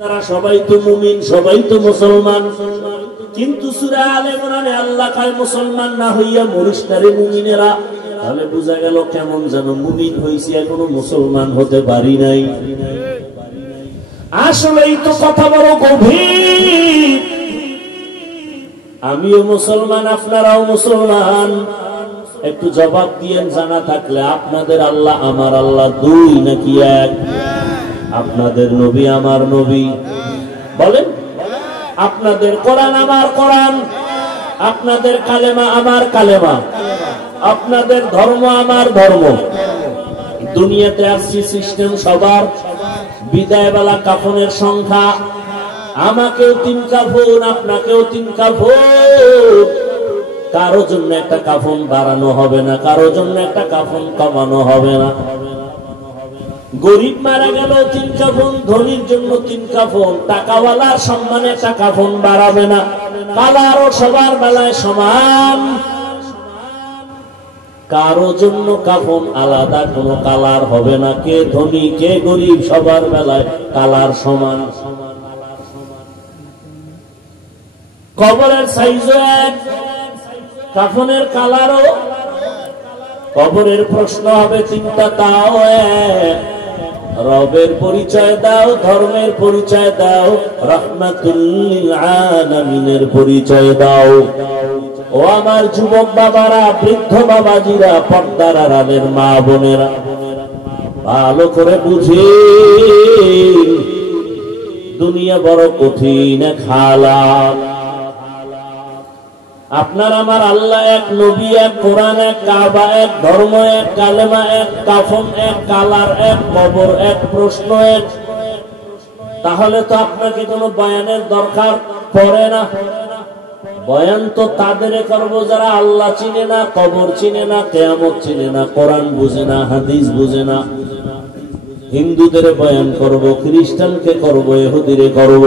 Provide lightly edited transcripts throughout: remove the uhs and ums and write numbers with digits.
তারা সবাই তো মুমিন, সবাই তো মুসলমান, কিন্তু সূরা আলে ইমরানে আল্লাহ কয় মুসলমান না হইয়া মরিস্তারে মুমিনেরা। তাহলে বোঝা গেল কেমন যেন মুমিন হইছি, এখনো মুসলমান হতে পারি নাই। আসলেই তো কথা বড় গভীর। আমিও মুসলমান, আপনারাও মুসলমান। একটু জবাব দিয়েন জানা থাকলে, আপনাদের আল্লাহ আমার আল্লাহ দুই নাকি এক? আপনাদের নবী আমার নবী বলেন? আপনাদের কোরআন আমার কোরআন, আপনাদের কালেমা আমার কালেমা, আপনাদের ধর্ম আমার ধর্ম। দুনিয়াতে আসছি সিস্টেম সবার। বিদায় বেলা কাফনের সংখ্যা, আমাকেও 3 কাফন, আপনাকেও 3 কাফন। কারো জন্য একটা কাফন বাড়ানো হবে না, কারো জন্য একটা কাফন কমানো হবে না। গরিব মারা গেল 3 কাফন, ধনীর জন্য 3 কাফন। টাকাওয়ালার সম্মানে একটা কাফন বাড়াবে না। কালারও সবার বেলায় সমান, কারো জন্য কাফন আলাদা কোনো কালার হবে না। কে ধনী কে গরিব সবার বেলায় কালার সমান। কবরের সাইজও এক, কাফনের কালারও। কবরের প্রশ্ন হবে 3টা, তাও এক। রবের পরিচয় দাও, ধর্মের পরিচয় দাও, রাহমাতুল লিল আলামিনের পরিচয় দাও। ও আমার যুবক বাবারা, বৃদ্ধ বাবাজিরা, পর্দার আড়ালের মা বোনেরা, ভালো করে বুঝে, দুনিয়া বড় কঠিন খালা। আপনার আমার আল্লাহ এক, নবী এক, কোরআন এক, কাবা এক, ধর্ম এক, কালেমা এক, কাফন এক, কালার এক, কবর এক, প্রশ্ন এক। তাহলে তো আপনাকে কোনো বয়ানের দরকার পড়ে না। বয়ান তো তাদের করবো যারা আল্লাহ চিনে না, কবর চিনে না, কিয়ামত চিনে না, কোরআন বুঝে না, হাদিস বুঝে না। হিন্দুদের বয়ান করব, খ্রিস্টানকে করব, ইহুদিরে করব।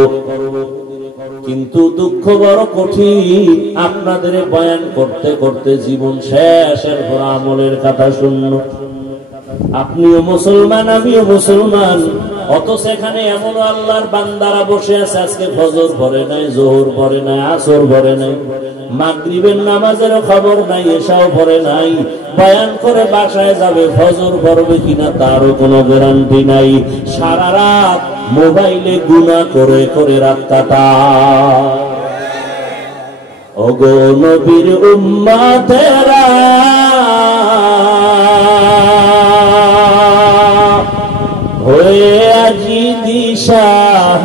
কিন্তু দুঃখ বড় কঠিন, আপনাদের বয়ান করতে করতে জীবন শেষের পর আমলের কথা শূন্য। আপনিও মুসলমান, আমিও মুসলমান, অথচ এখানে এমন আল্লাহর বান্দারা বসে আছে, আজকে ফজর পড়ে নাই, যোহর পড়ে নাই, আসর পড়ে নাই, মাগরিবের নামাজেরও খবর নাই, এশাও পড়ে নাই। বয়ান করে বাসায় যাবে, ফজর পড়বে কিনা তারও কোনো গ্যারান্টি নাই। সারা রাত মোবাইলে গুনাহ করে করে রাত কাটায়। ওগো নবীর উম্মতেরা, হয়ে আজি দিশাহারা,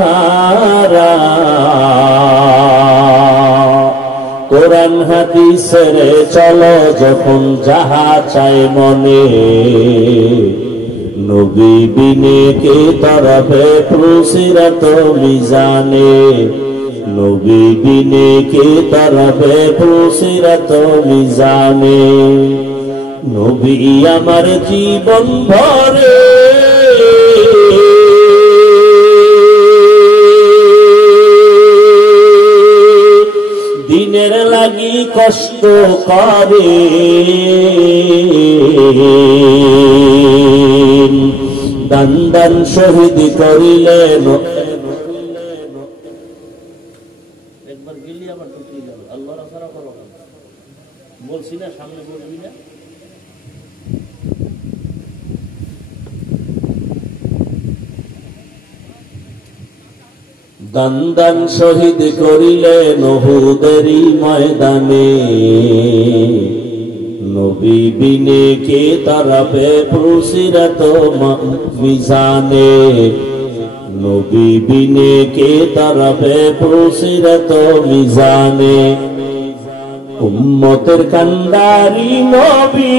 কোরআন হাদিসের চলো যখন যাহা চাই মনে, নবী বিনে কে তরফে ফুসিরাত মিজানে, নবী বিনে কে তরফে ফুসিরাত মিজানে। নবী আমার জীবন ভরে দিনের লাগি কষ্ট করে, দান দান শহীদ করিলেন। একবার গেলি আবার টুকরি গেল, আল্লাহ রাখা করো, বলছি না সামনে বলবি না। দান দান শহীদ করিলেন উহুদেরই ময়দানে, নবী বিনে কে তরফে ফুসিরাত মিজানে, নবী বিনে কে তরফে ফুসিরাত মিজানে। উম্মতের কান্ডারি নবী,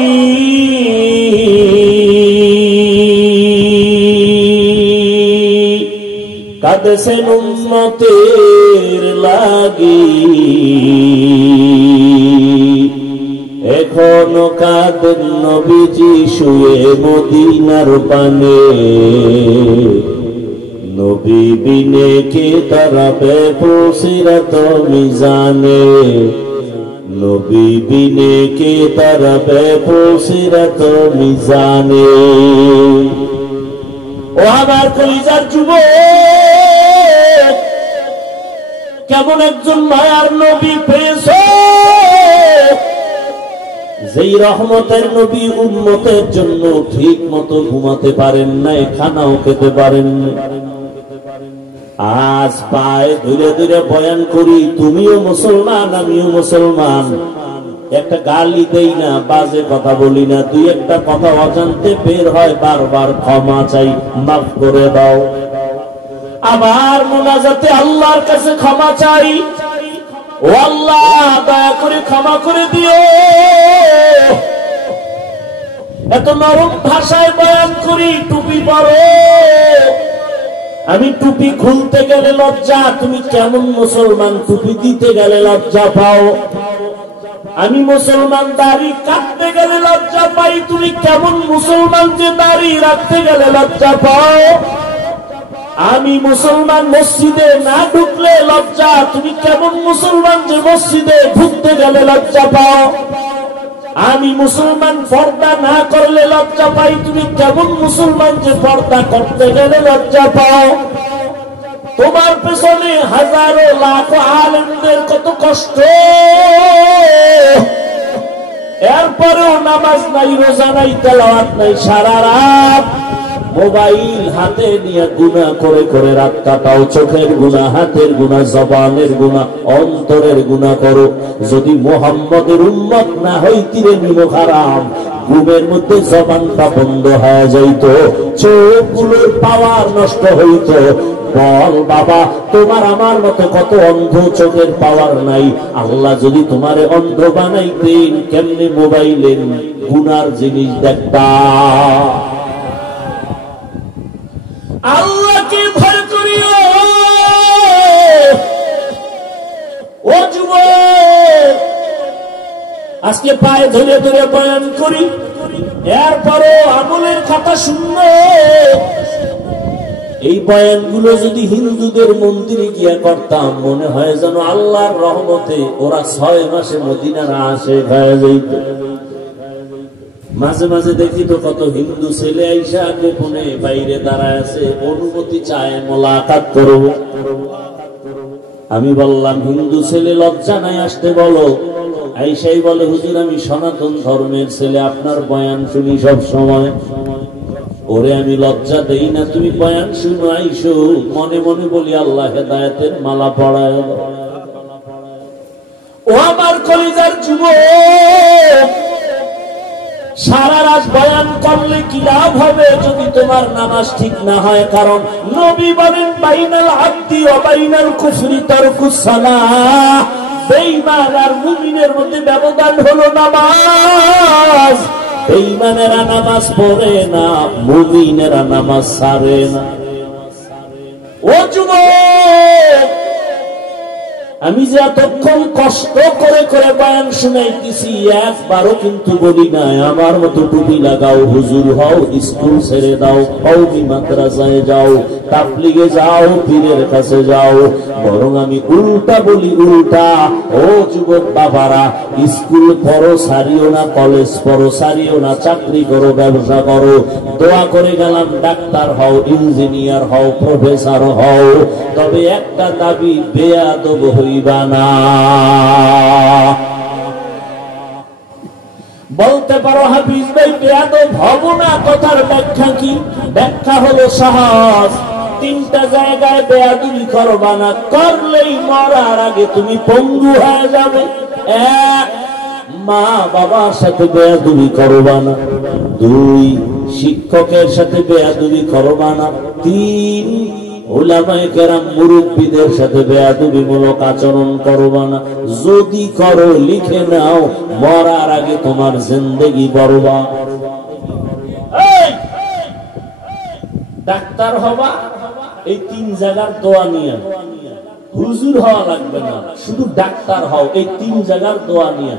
কাঁদছেন উম্মতের লাগি, এখনো কাঁদেন নবীজি শুয়ে মদিনার পানে, নবী বিনে কে তরফে ফুসিরাত মিজানে, নবী বিনে কে তরফে ফুসিরাত মিজানে। ও আমার কলিজার যুবক, কেমন একজন মায়ার নবী পেয়েছো যেই রহমতের নবী উম্মতের জন্য ঠিক মতো ঘুমাতে পারেন নাই, খানাও খেতে পারেন না। আজ পায়ে ধীরে ধীরে বয়ান করি, তুমিও মুসলমান আমিও মুসলমান, একটা গালি দেই না, বাজে কথা বলি না, দুই একটা কথা অজান্তে বের হয়, বারবার ক্ষমা চাই, মাফ করে দাও। আবার মুনাজাতে আল্লাহর কাছে ক্ষমা চাই, ও আল্লাহ দয়া করে ক্ষমা করে দিও। এত নরম ভাষায় বয়ান করি, টুপি পরো, আমি টুপি খুলতে গেলে লজ্জা, তুমি কেমন মুসলমান টুপি দিতে গেলে লজ্জা পাও? আমি মুসলমান দাড়ি কাটতে গেলে লজ্জা পাই, তুমি কেমন মুসলমান যে দাড়ি রাখতে গেলে লজ্জা পাও? আমি মুসলমান মসজিদে না ঢুকলে লজ্জা, তুমি কেমন মুসলমান যে মসজিদে ঢুকতে গেলে লজ্জা পাও? আমি মুসলমান পর্দা না করলে লজ্জা পাই, তুমি কেমন মুসলমান যে পর্দা করতে গেলে লজ্জা পাও? তোমার পেছনে হাজারো লাখো আলেমদের কত কষ্ট, এরপরেও নামাজ নাই, রোজা নাই, তেলাওয়াত নাই, সারা রাত মোবাইল হাতে নিয়ে গুনাহ করে করে রাত কাটাও। চোখের গুনাহ, হাতের গুনাহ, জবানের গুনাহ, অন্তরের গুনাহ করো। যদি মুহাম্মদের উম্মত না হইতিরে নিমক হারাম, ঘুমের মধ্যে জবানটা বন্ধ হয়ে যাইত, চোখগুলোর পাওয়ার নষ্ট হইত। বল বাবা, তোমার আমার মতো কত অন্ধ, চোখের পাওয়ার নাই। আল্লাহ যদি তোমারে অন্ধ বানাইতেন, কেমনে মোবাইলের গুনার জিনিস দেখতা? আল্লাহকে ভয় করিও ও যুবক। আজকে পায়ে ধরে ধরে বয়ান করি, এরপরও আমলের খাতা শূন্য। এই বয়ানগুলো যদি হিন্দুদের মন্দিরে গিয়া করতাম, মনে হয় যেন আল্লাহর রহমতে ওরা 6 মাসে মদিনার আসে হয়ে যাইত। মাঝে মাঝে দেখি তো কত হিন্দু ছেলে আইসা গোপনে বাইরে দাঁড়ায় আছে, অনুমতি চায় মোলাকাত করব। আমি বললাম, হিন্দু ছেলে লজ্জা নাই আসতে বলো। আইসাই বলে, হুজুর আমি সনাতন ধর্মের ছেলে, আপনার বয়ান শুনি সব সময়। ওরে আমি লজ্জা দেই না, তুমি বয়ান শুনো আইসো। মনে মনে বলি, আল্লাহ হেদায়েতের মালা পড়ায়। ও আমার কলিজার যুবক, সারা রাত বয়ান করলে কি লাভ হবে যদি তোমার নামাজ ঠিক না হয়? কারণ নবী বলেন, বাইনাল আব্দি ওয়া বাইনাল কুফরি তারকুস সালাহ। বেঈমান আর মুমিনের মধ্যে ব্যবধান হলো নামাজ। বেঈমানেরা নামাজ পড়ে না, মুমিনেরা নামাজ ছাড়ে না। ও যুবক, আমি যে এতক্ষণ কষ্ট করে করে বয়ান শুনাইতেছি, একবারও কিন্তু বলি নাই আমার মতো টুপি লাগাও, হুজুর হও, স্কুল ছেড়ে দাও, কওমি মাদ্রাসায় যাও, তাবলীগে যাও, পীরের কাছে যাও। বরং আমি উল্টা বলি, উল্টা। ও যুবক বাবারা, স্কুল পড়ো সারিও না, কলেজ পড়ো সারিও না, চাকরি করো, ব্যবসা করো। দোয়া করে গেলাম, ডাক্তার হও, ইঞ্জিনিয়ার হও, প্রফেসর হও, তবে একটা দাবি, বেয়াদব হইবা না। বলতে পারো, হাফিজ ভাই বেয়াদব হব না, কথার ব্যাখ্যা কি? ব্যাখ্যা হলো সহজ। 3টা জায়গায় বেয়াদবি করবা না, করলেই মরার আগে তুমি পঙ্গু হয়ে যাবে। 1, মা বাবার সাথে বেয়াদবি করবা না। 2, শিক্ষকের সাথে বেয়াদবি করবা না। 3, উলামায়ে কেরাম মুরব্বীদের সাথে বেয়াদবিমূলক আচরণ করবা না। যদি করো, লিখে নাও, মরার আগে তোমার জিন্দেগি বরবাদ। ডাক্তার হবা, এই 3 জায়গার দোয়া নিয়ে। হুজুর হওয়া লাগবে না, শুধু ডাক্তার হও, এই 3 জায়গার দোয়া নিয়ে।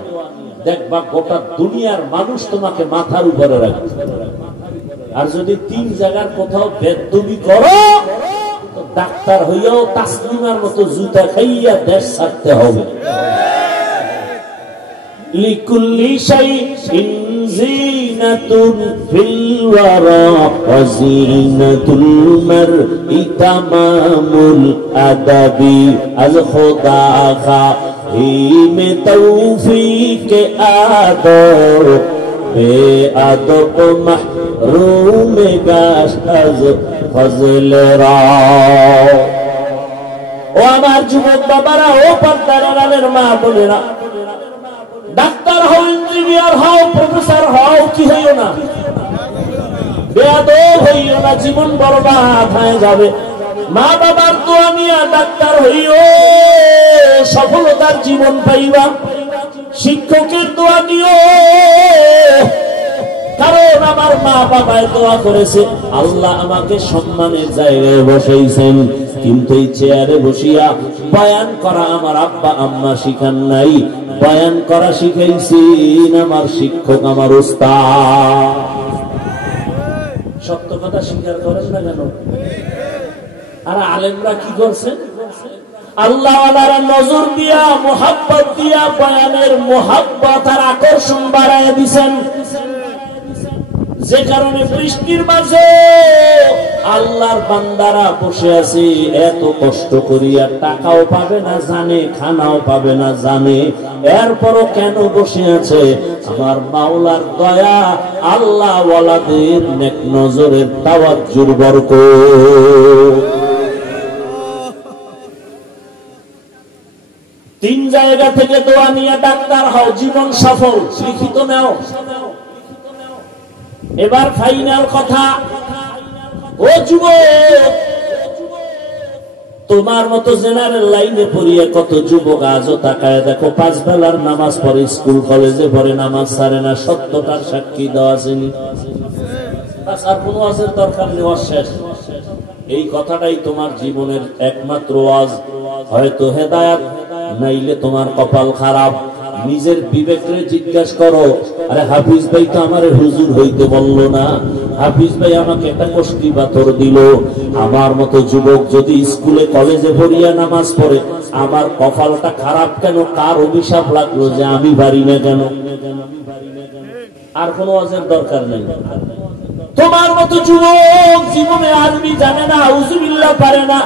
দেখবা গোটা দুনিয়ার মানুষ তোমাকে মাথার উপরে রাখবে। আর যদি 3 জায়গার কোথাও বেয়াদবি করো, তো ডাক্তার হইয়াও তাসলিমার মতো জুতা খাইয়া দেশ ছাড়তে হবে। লিকুল্লি শাইইন سكينة في الورى وزينة المرء تمام الأدب الخدا خاتم توفيق آدر بے ادب محروم گاش از فضل را ও আমার যুবক বাবারা, ও পর্দার আড়ালের মা বোনেরা, ডাক্তার হও, ইঞ্জিনিয়ার হও, প্রফেসর হও, কি হইও না, বেয়াদব হইও না, জীবন বরবাদ হয়ে যাবে। মা বাবার দোয়া নিয়ে ডাক্তার হইও, সফলতার জীবন পাইবা। শিক্ষকের দোয়া নিও, কারণ আমার মা বাবায় দোয়া করেছে, আল্লাহ আমাকে সম্মানের জায়গায় বসাইছেন, কিন্তু এই চেয়ারে বসিয়া বয়ান করা আমার আব্বা আম্মা শিখান নাই, বয়ান করা শিখাইছেন আমার শিক্ষক, আমার উস্তাদ। সত্য কথা স্বীকার করেন না কেন? আর আলেমরা কি করছেন? আল্লাহ ওয়ালারা নজর দিয়া, মোহাব্বত দিয়া বয়ানের মোহাব্বত আর আকর্ষণ বাড়ায় দিছেন, যে কারণে বৃষ্টির মাঝে আল্লাহর বান্দারা বসে আছে, এত কষ্ট করিয়া টাকাও পাবে না জানে, খানাও পাবে না জানে, এরপরও কেন বসে আছে? আমার মাওলার দয়া, আল্লাহ ওয়ালাদের নেক নজরের তাওয়াজ্জুর বরকত। 3 জায়গা থেকে দোয়া নিয়ে ডাক্তার হও, জীবন সফল, লিখিত নাও। এবার ফাইনাল কথা, ও যুবক, তোমার মতো জেনারেল লাইনে পড়িয়ে কত যুবক আজও তাকায় দেখো, 5 বেলার নামাজ পড়ে, স্কুল কলেজে পড়ে, নামাজ ছাড়ে না। সত্যটার সাক্ষী দেওয়া আসেনি, আর কোন ওয়াজের দরকার নেই, ওয়াজ শেষ। এই কথাটাই তোমার জীবনের একমাত্র ওয়াজ। হয়তো হেদায়েত, নাইলে তোমার কপাল খারাপ। নিজের বিবেককে জিজ্ঞাসা করো, আরে হাফিজ ভাই তো আমার হুজুর হইতে বললো না, হাফিজ ভাই আমাকে একটা কষ্টি পাথর দিল। আমার মতো যুবক যদি স্কুলে কলেজে পড়িয়া নামাজ পড়ে, আমার কপালটা খারাপ কেন? কার অভিশাপ লাগলো যে আমি পারি না কেন? আর কোন ওয়াজের দরকার নেই। তোমার মতো যুবক জীবনে আর্মি জানে না, আউযুবিল্লাহ পারে না,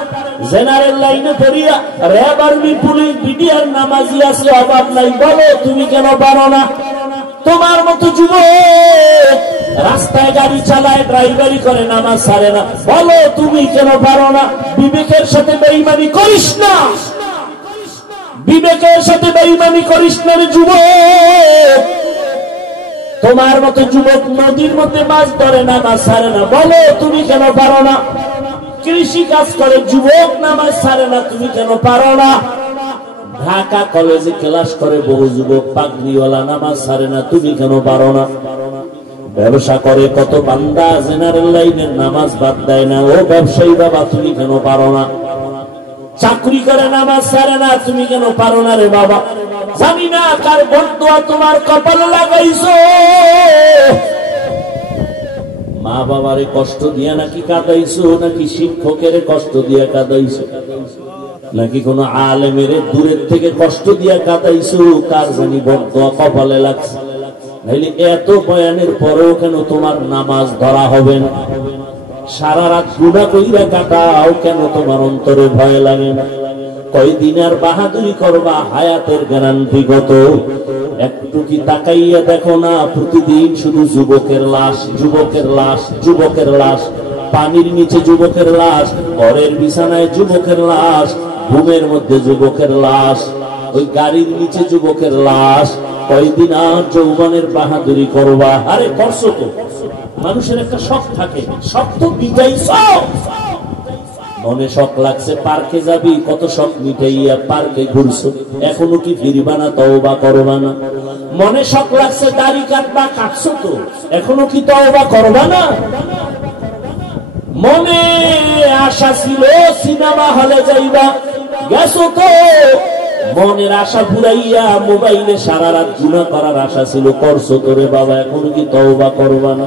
জেনারেল লাইনে পড়িয়া র‍্যাব, আর্মি, পুলিশ, বিডিআর নামাজি আছে, অভাব নাই, বলো তুমি কেন পারো না? তোমার মতো যুবক রাস্তায় গাড়ি চালায়, ড্রাইভারি করে, নামাজ ছাড়ে না, বলো তুমি কেন পারো না? বিবেকের সাথে বেঈমানি করিস না, বিবেকের সাথে বেঈমানি করিস না রে যুবক। তোমার মতো যুবক নদীর মধ্যে মাছ ধরে, নামাজ ছাড়ে না, বলো তুমি কেন পারো না? কৃষি কাজ করে যুবক, নামাজ ছাড়ে না, তুমি কেন পারো না? ঢাকা কলেজে ক্লাস করে বহু যুবক, পাগড়িওয়ালা, নামাজ ছাড়ে না, তুমি কেন পারো না? ব্যবসা করে কত বান্দা, জেনারেল লাইনের নামাজ বাদ দেয় না, ও ব্যবসায়ী বাবা তুমি কেন পারো না? চাকরি করে, নামাজ ছাড়ে না, তুমি কেন পারো না রে বাবা? জানি না কার বদদোয়া তোমার কপালে লাগাইছো। মা বাবারে কষ্ট দিয়া নাকি কাঁদাইছো, নাকি শিক্ষকের কষ্ট দিয়া কাঁদাইছো, নাকি কোন আলেমের দূরের থেকে কষ্ট দিয়া কাঁদাইছো? কার জানি বদদোয়া কপালে লাগছে। নাইলে এত বয়ানের পরেও কেন তোমার নামাজ ধরা হবে না? সারা রাত গুনাহ কইরা কাটাও কেন তোমার অন্তরে ভয় লাগে না? কয়দিন আর বাহাদুরি করবা? হায়াতের গ্যারান্টি কত? একটু কি তাকাইয়া দেখো না, প্রতিদিন শুধু যুবকের লাশ, যুবকের লাশ, যুবকের লাশ, পানির নিচে যুবকের লাশ, ঘরের বিছানায় যুবকের লাশ, ঘুমের মধ্যে যুবকের লাশ, ওই গাড়ির নিচে যুবকের লাশ। কয়দিন আর যৌবনের বাহাদুরি করবা? আরে করছো তো। মানুষের একটা শখ থাকে, শখ তো মিটাইছ। মনে শখ লাগছে পার্কে যাবি, কত শখ মিটাইয়া পার্কে ঘুরছো, এখনো কি ফিরবা না? তওবা করবা না? মনে শখ লাগছে দাড়ি কাটবা, কাটছো তো, এখনো কি তওবা করবা না? মনে আশা ছিল সিনেমা হলে যাইবা, গেছো তো। মনের আশা পুরাইয়া মোবাইলে সারা রাত গুনাহ করার আশা ছিল, করছো তো রে বাবা, এখনো কি তওবা করবা না?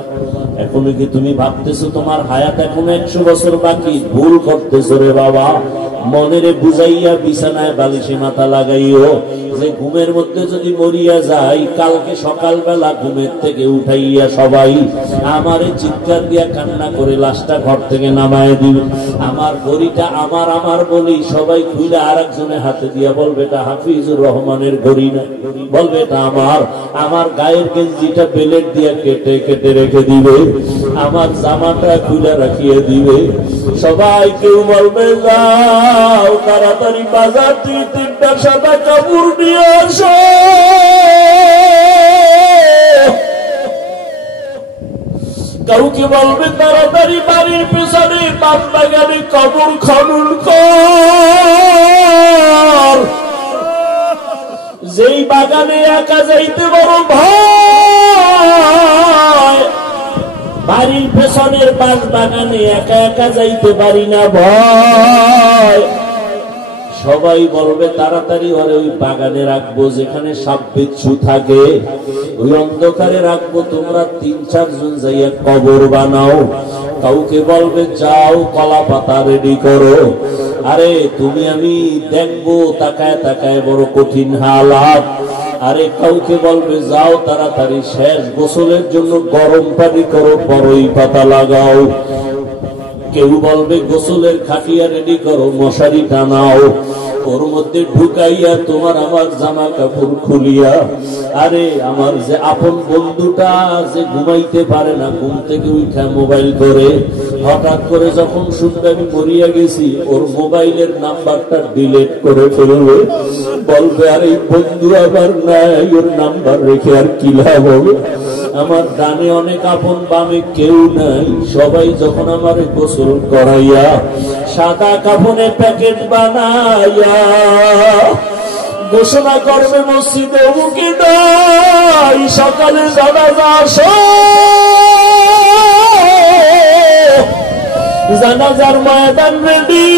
এখনো কি তুমি ভাবতেছো তোমার হায়াত এখনো 100 বছর বাকি? ভুল করতেছো রে বাবা। মনেরে বুঝাইয়া বিছানায় বালিশে মাথা লাগাইও যে ঘুমের মধ্যে যদি মরিয়া যাই কালকে সকালবেলা ঘুমের থেকে উঠাইয়া সবাই আমারে চিৎকার দিয়া কান্না করে লাশটা ঘর থেকে নামায় দিবে। আমার ঘড়িটা আমার আমার বলি সবাই খুলে আর একজনের হাতে দিয়া বলবে এটা হাফিজুর রহমানের ঘড়ি না, বলবে এটা আমার। আমার গায়ের গেঞ্জিটা বেলেট দিয়া কেটে কেটে রেখে দিবে, আমার জামাটা খুলে রাখিয়ে দিবে। সবাই কেউ বলবে যাও তাড়াতাড়ি বাজার থেকে 3টা সাদা কাপড় নিয়ে আসো। কাউকে বলবে তাড়াতাড়ি বাড়ির পেছনে বাম বাগানে কবর খনন কর। যেই বাগানে একা যাইতে বড় ভয়, বাড়ির পেছনের বাস বাগানে একা একা যাইতে পারি না ভয়। সবাই বলবে তাড়াতাড়ি ওরে ওই বাগানে রাখবো যেখানে সাপ বিচ্ছু থাকে, ওই অন্ধকারে রাখবো। তোমরা 3-4 জন যাইয়া কবর বানাও। কাউকে বলবে যাও কলা পাতা রেডি করো। আরে তুমি আমি দেখবো তাকায় তাকায় বড় কঠিন হালাত। আরে কাউকে বলবে যাও তাড়াতাড়ি শেষ গোসলের জন্য গরম পানি করো, বড়ই পাতা লাগাও। কেউ বলবে গোসলের খাটিয়া রেডি করো, মশারি টানাও, ওর মধ্যে ঢুকাইয়া তোমার আমার জামা কাপড় খুলিয়া। আরে আমার যে আপন বন্ধুটা যে ঘুমাইতে পারে না, ঘুম থেকে উঠা মোবাইল করে, হঠাৎ করে যখন শুনবে আমি মরিয়া গেছি, ওর মোবাইলের নাম্বারটা ডিলিট করে ফেলবে। বলবে আর এই বন্ধু আবার নাই, ওর নাম্বার রেখে আর কি লাভ হবে। আমার ডানে অনেক আপন, বামে কেউ নাই। সবাই যখন আমার গোসল করাইয়া সাদা কাফনে প্যাকেট বানাইয়া ঘোষণা করবে মসজিদে মুখে নাই সকালে জানাজা আসো। জানাজার ময়দান রেডি,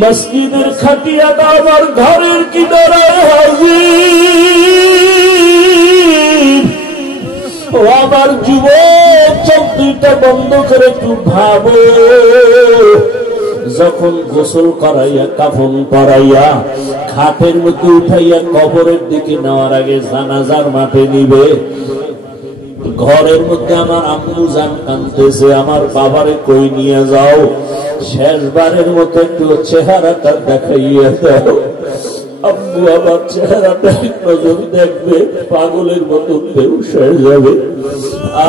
মসজিদের খাটিয়া আমার ঘরের কিনারায় হাজির। ও আমার যুবক, চোখ দুইটা বন্ধ করে একটু ভাবো, যখন গোসল করাইয়া কাফন পরাইয়া খাটের মধ্যে উঠাইয়া কবরের দিকে নেওয়ার আগে জানাজার মাঠে নিবে, ঘরের মধ্যে আমার আম্মু জান কাঁদতেছে, আমার বাবারে কই নিয়ে যাও, শেষবারের মতো একটু চেহারাটা দেখাইয়া দাও। আম্মু আমার চেহারাটা নজর দেখবে, পাগলের মতো বেহুশ হয়ে যাবে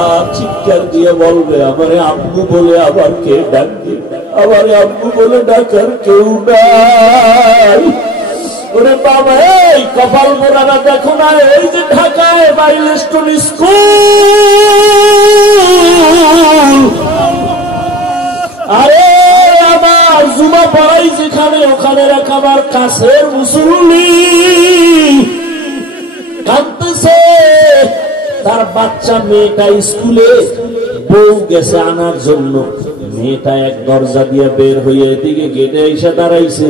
আর চিৎকার দিয়ে বলবে আমারে আম্মু বলে আবার কে ডাকবে, আমারে আম্মু বলে ডাকার কেউ নাই। ওরে বাবা, এই কপাল মোড়ারা দেখো না, এই যে ঢাকায় মাইলস্টোন স্কুল, আরে আমার জুমা পড়াই যেখানে, ওখানে আমার কাছের মুসল্লি কাঁদতেছে। তার বাচ্চা মেয়েটা স্কুলে, বউ গেছে আনার জন্য। মেয়েটা এক দরজা দিয়ে বের হইয়া এদিকে গেটে এসে দাঁড়াইছে।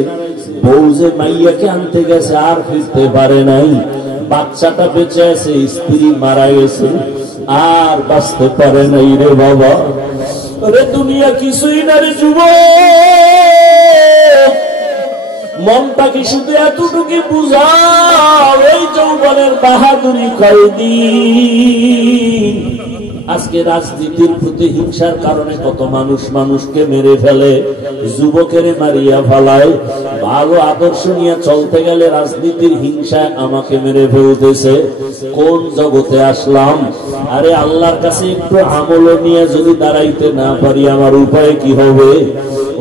বউ যে মাইয়াকে আনতে গেছে আর ফিরতে পারে নাই। বাচ্চাটা বেঁচে আছে, স্ত্রী মারা গেছে, আর বাঁচতে পারে নাই রে বাবা। রে দুনিয়া কিছুই না রে যুবক, মনটা কি শুধু এতটুকু বুঝাও, এই যৌবনের বাহাদুরি কয়দিন। আজকে রাজনীতির প্রতি হিংসার কারণে কত মানুষ মানুষকে মেরে ফেলে, যুবকের মারিয়া ফেলায়। ভালো আদর্শ নিয়ে চলতে গেলে রাজনীতির হিংসায় আমাকে মেরে ফেলতেছে। কোন জগতে আসলাম? আরে আল্লাহর কাছে একটু আমল নিয়ে যদি দাঁড়াইতে না পারি আমার উপায় কি হবে?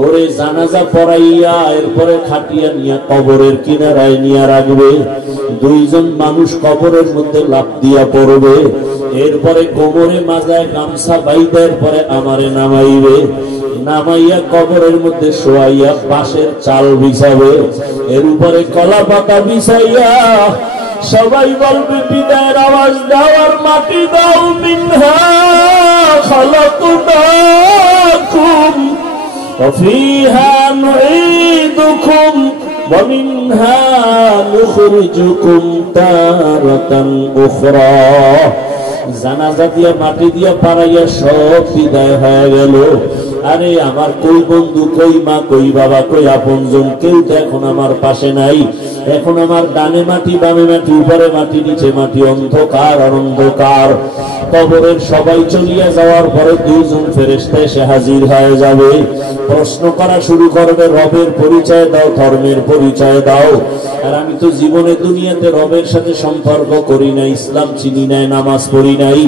ওরে জানাজা পড়াইয়া এরপরে খাটিয়া নিয়ে কবরের কিনারায় নিয়ে রাখবে। 2 জন মানুষ কবরের মধ্যে লাফ দিয়া পড়বে, এরপরে কোমরে মাজায় গামছা বাইদের পরে আমারে নামাইবে, নামাইয়া কবরের মধ্যে শোয়াইয়া বাঁশের চাল বিছাবে, এর উপরে কলা পাতা বিছাইয়া সবাই বলবে বিদায়ের আওয়াজ দাও আর মাটি দাও। মিনহা খালাকনাকুম ওয়া ফিহা নুঈদুকুম ওয়া মিনহা নুখরিজুকুম তারাতান উখরা। জানাজা দিয়া মাটি দিয়া পাড়াইয়া সব বিদায় হয়ে গেল। আরে আমার কই বন্ধু, কই মা, কই বাবা, কই আপনজন, কেউ তো এখন আমার পাশে নাই। এখন আমার ডানে মাটি, বামে মাটি, উপরে মাটি, নিচে মাটি, অন্ধকার আর অন্ধকার। কবরের সবাই চলিয়া যাওয়ার পরে দুইজন ফেরেশতা এসে হাজির হয়ে যাবে, প্রশ্ন করা শুরু করবে, রবের পরিচয় দাও, ধর্মের পরিচয় দাও। আর আমি তো জীবনে দুনিয়াতে রবের সাথে সম্পর্ক করি নাই, ইসলাম চিনি নাই, নামাজ পড়ি নাই।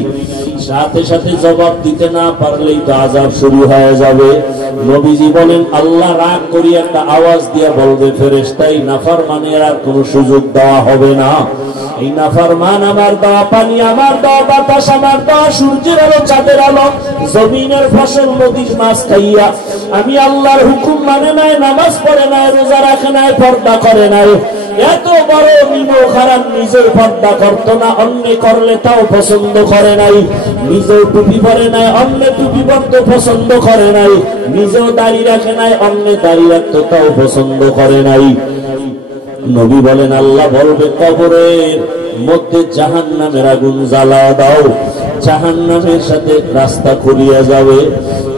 সাথে সাথে জবাব দিতে না পারলেই তো আযাব শুরু হয়ে যাবে। নবীজি বলেন, আল্লাহ রাগ করি একটা আওয়াজ দিয়া বলবে, ফেরেশতাই নাফরমানের আর কোন সুযোগ দেওয়া হবে না। এই নাফরমান আমার দেওয়া পানি, আমার দেওয়া বাতাস, আমার দেওয়া সূর্যের আলো, চাঁদের আলো, জমিনের ফসল, নদীর মাছ খাইয়া আমি আল্লাহর হুকুম মানে নাই, নামাজ পড়ে নাই, রোজা রাখে নাই, পর্দা করে নাই। এত বড় নিমক হারাম, নিজের পর্দা করত না, অন্য করলে তাও পছন্দ করে নাই। নিজেও টুপি পরে নাই, অন্য টুপি পরতে পছন্দ করে নাই। নিজেও দাড়ি রাখে নাই, অন্য দাড়ি রাখতে তাও পছন্দ করে নাই। নবী বলেন, আল্লাহ বলবে কবরের মধ্যে জাহান্নামের আগুন জ্বালা দাও, জাহান্নামের সাথে রাস্তা খুলিয়া যাবে।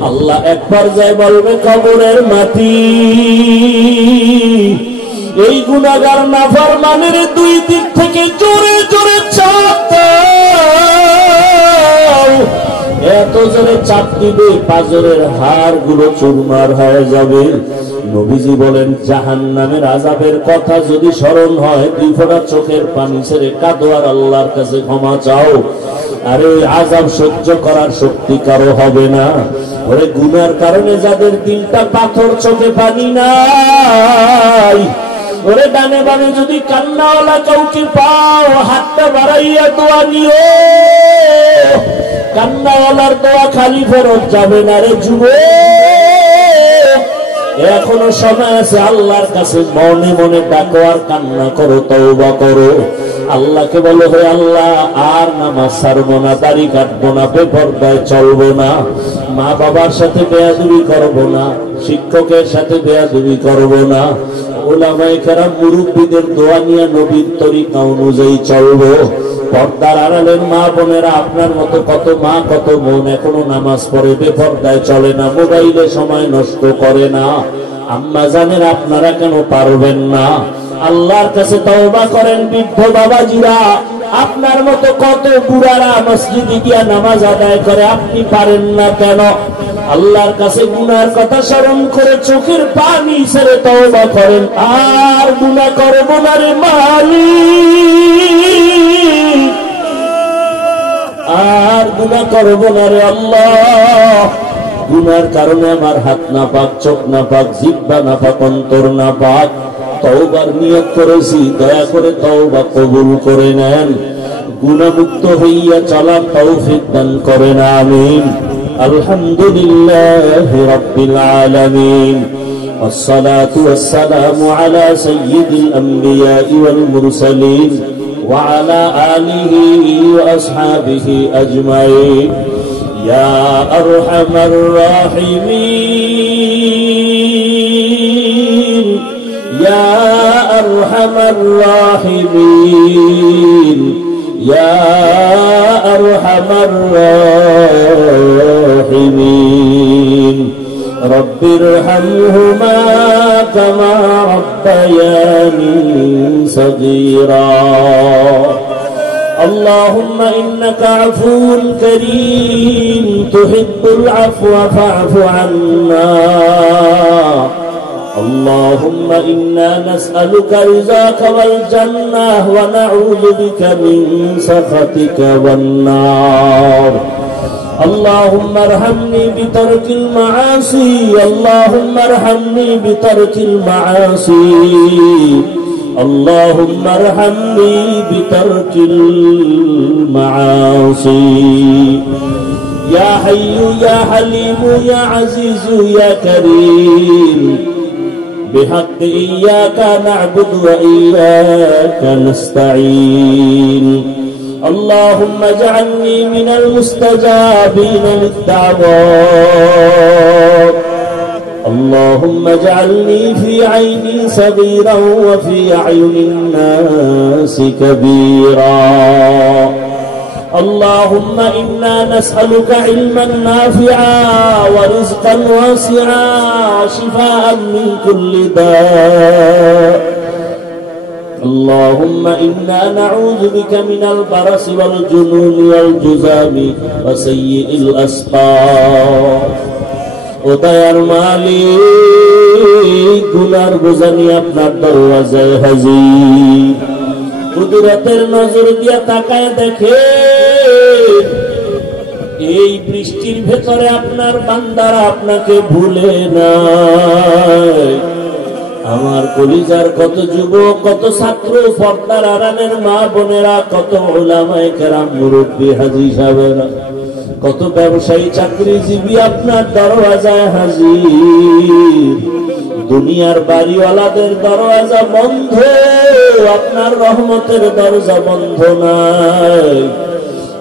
আল্লাহ এক পর্যায়ে বলবে, কবরের মাটি, এই গুনাহগার নাফরমানের দুই দিক থেকে জোরে জোরে চাপ দাও। এত জোরে চাপ দিবে পাজরের হাড় গুলো চুরমার হয়ে যাবে। নবীজি বলেন, জাহান্নামের আযাবের কথা যদি স্মরণ হয়, দুই ফোঁটা চোখের পানি ছেড়ে কাঁদো আর আল্লাহর কাছে ক্ষমা চাও। আর ওই আযাব সহ্য করার শক্তি কারো হবে না। ওরে গুনার কারণে যাদের দিলটা পাথর, চোখে পানি নাই, ওরে ডানে বামে যদি কান্নাওয়ালা কাউকে পাও, হাতটা বাড়াইয়া দোয়া নিও। কান্নাওয়ালার দোয়া খালি ফেরত যাবে না রে যুবক, এখনো সময় আছে। আল্লাহর কাছে মনে মনে ডাকো আর কান্না করো, তওবা করো। আল্লাহকে বলো, হে আল্লাহ, আর নামাজ ছাড়বো না, দাড়ি কাটবো না, বেপরদায় চলবো না, মা বাবার সাথে বেয়াদবি করবো না, শিক্ষকের সাথে বেয়াদবি করবো না, উলামায়ে কেরাম মুরব্বীদের দোয়া নিয়ে নবীর তরিকা অনুযায়ী চলবো। পর্দার আড়ালের মা বোনেরা, আপনার মতো কত মা, কত বোন এখনো নামাজ পড়ে, বেপরদায় চলে না, মোবাইলে সময় নষ্ট করে না। আম্মা জানেন, আপনারা কেন পারবেন না? আল্লাহর কাছে তওবা করেন। বৃদ্ধ বাবাজিরা, আপনার মতো কত বুড়ারা মসজিদে গিয়া নামাজ আদায় করে, আপনি পারেন না কেন? আল্লাহর কাছে গুনার কথা স্মরণ করে চোখের পানি ছেড়ে তওবা করেন। আর গুনাহ করব না রে মালিক, আর গুনাহ করব না রে আল্লাহ। গুনার কারণে আমার হাত না পাক, চোখ না পাক, জিহ্বা না পাক, অন্তর না পাক। তওবার নিয়ত করেছি, দয়া করে তওবা কবুল করে নেন। গুনাহমুক্ত হইয়া চলার তৌফিক দান করেন, আমিন। আলহামদুলিল্লাহি রাব্বিল আলামিন, والصلاة والسلام على سيد الأنبياء والمرسلين وعلى آله وأصحابه أجمعين يا أرحم الراحمين يا أرحم الراحمين يا أرحم الراحمين رب ارحمهما كما ربياني صغيرا اللهم إنك عفو كريم تحب العفو فاعف عنا اللهم إنا نسألك رضاك والجنة ونعوذ بك من سخطك والنار اللهم ارحمني بترك المعاصي اللهم ارحمني بترك المعاصي اللهم ارحمني بترك المعاصي يا حي يا حليم يا عزيز يا كريم بحق إياك نعبد وإياك نستعين اللهم اجعلني من المستجابين للدعوات اللهم اجعلني في عيني صغيرا وفي أعين الناس كبيرا اللهم إنا نسألك علما نافعا ورزقا واسعا وشفاء من كل داء اللهم إنا نعوذ بك من البرص والجنون والجذام وسيء الأسقام ও দয়ার মালিক গুনার বোঝা নিয়ে আপনার দরওয়াজায় হাজির কুদরতের নজর দিয়ে তাকায় দেখে এই বৃষ্টির ভেতরে আপনার বান্দারা আপনাকে ভুলে নাই আমার কলিজার কত যুবক কত ছাত্র পর্দার আড়ালের মা বোনেরা কত উলামায়ে কেরাম মুরব্বি হাজী সাহেবেরা কত ব্যবসায়ী চাকরিজীবী আপনার দরওয়াজায় হাজির দুনিয়ার বাড়িওয়ালাদের দরওয়াজা বন্ধ আপনার রহমতের দরজা বন্ধ নাই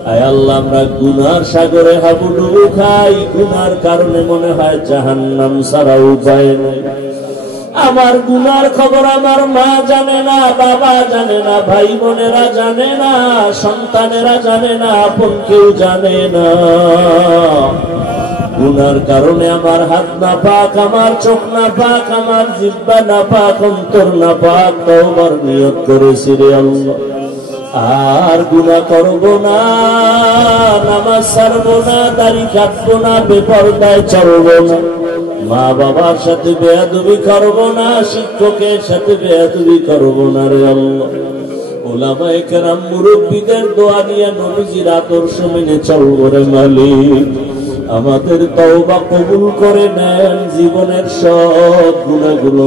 আয় আল্লাহ আমরা গুনার সাগরে হাবুডুবু খাই গুনার কারণে মনে হয় জাহান্নাম ছাড়া উপায় নেই আমার গুনার খবর আমার মা জানে না বাবা জানে না ভাই বোনেরা জানে না সন্তানেরা জানে না আপন কেউ জানে না গুনার কারণে আমার হাত না পাক আমার চোখ না পাক আমার জিহ্বা না পাক অন্তর না পাক তওবার নিয়ত করেছি রে আল্লাহ আর গুনাহ করব না নামাজ ছাড়বো না দাড়ি কাটবো না বেপরদায় চলবো না মা বাবার সাথে বেয়াদবি করব না শিক্ষকের সাথে বেয়াদবি করব না রে আল্লাহ উলামায়ে কেরাম মুরব্বিদের দোয়া নিয়ে নবীজির আদর্শ মেনে চলবো রে মালিক আমাদের তওবা কবুল করে নেন জীবনের সব গুনাহগুলো